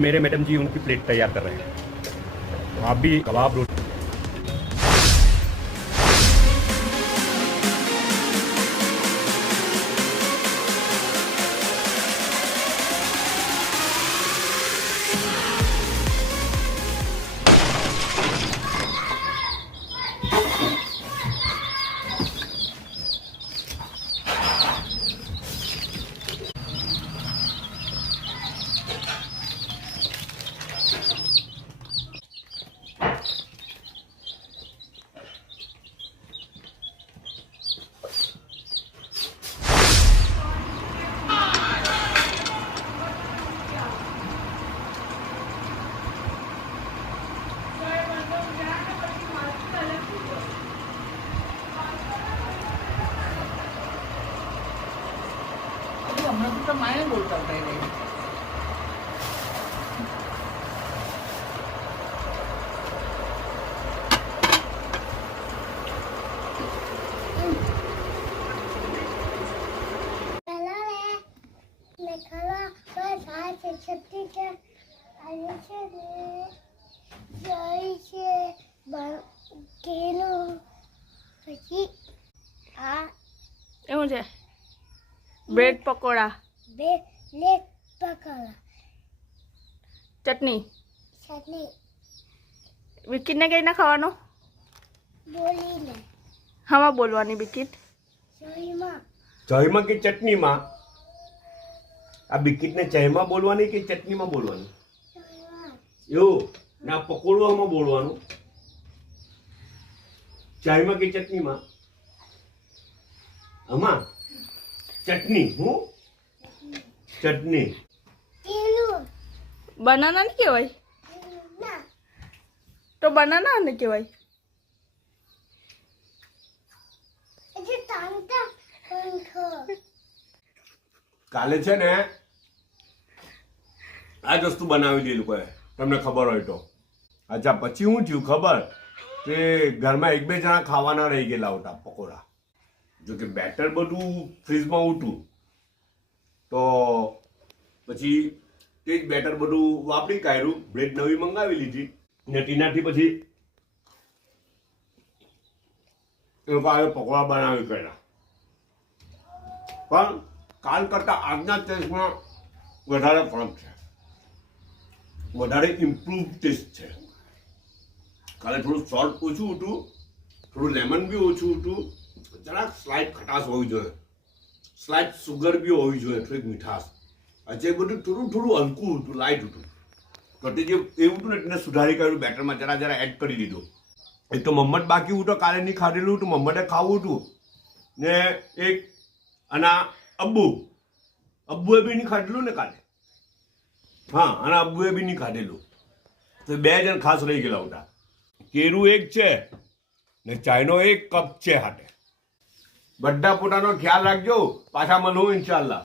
मेरे मैडम जी उनकी प्लेट तैयार कर रहे हैं, तो आप भी कबाब रोटी। હમણાં તો મારે બોલતા હતા એ એવું છે બ્રેડ પકોડા ચટણી વિકીને કઈ ના ખાવાનો હામાં બોલવાની વિકીટ ચાયમાં કે ચટણીમાં? આ બિકિટને ચાયમાં બોલવાની કે ચટણીમાં બોલવાની? એવું ના, પકોડવામાં બોલવાનું. ચાયમાં કે ચટણીમાં? આમાં ચટણી. હું ચટણી બનાના ને કહેવાય તો બનાના ને કહેવાય. કાલે છે ને આ જ વસ્તુ બનાવી દી લોકોએ, તમને ખબર હોય તો. અચ્છા, પછી શું થયું ખબર? કે ઘરમાં એક બે જણા ખાવાના રહી ગયેલા હતા પકોડા. જો કે બેટર બધું ફ્રીજમાં ઉઠું, તો પછી તે જ બેટર બધું વાપરી કાઢ્યું. બ્રેડ નવી મંગાવી લીધી ને તેનાથી પછી એ લોકો આવે પકોડા બનાવી કાઢ્યા. પણ કાલ કરતાં આજના ટેસ્ટમાં વધારે ફરક છે, વધારે ઇમ્પ્રૂવ ટેસ્ટ છે. કાલે થોડું સોલ્ટ ઓછું હતું, થોડું લેમન બી ઓછું હતું, જરાક સ્લાઇટ ખટાશ હોવી જોઈએ, સ્લાઇટ સુગર બી હોવી જોઈએ, થોડીક મીઠાશ. આજે બધું થોડું થોડું હલકું હતું, લાઇટ હતું. તો તે જે એવું હતું ને તેને સુધારી કાઢ્યું, બેટરમાં જરા જરા એડ કરી દીધું. એક તો મમ્મદ બાકી હતું, કાલે નહીં ખાધેલું હતું, મમ્મદે ખાવું હતું. ને એક અને અબ્બુએ બી નહીં ખાધેલું ને કાલે. હા, અને અબ્બુએ બી નહીં ખાધેલું. તો બે જણ ખાસ રહી ગયેલા હતા. કેરું એક છે ને ચાયનો એક કપ છે હાથે. બધા પોતાનો ખ્યાલ રાખજો. પાછા મળવું ઇન્શાલ્લાહ.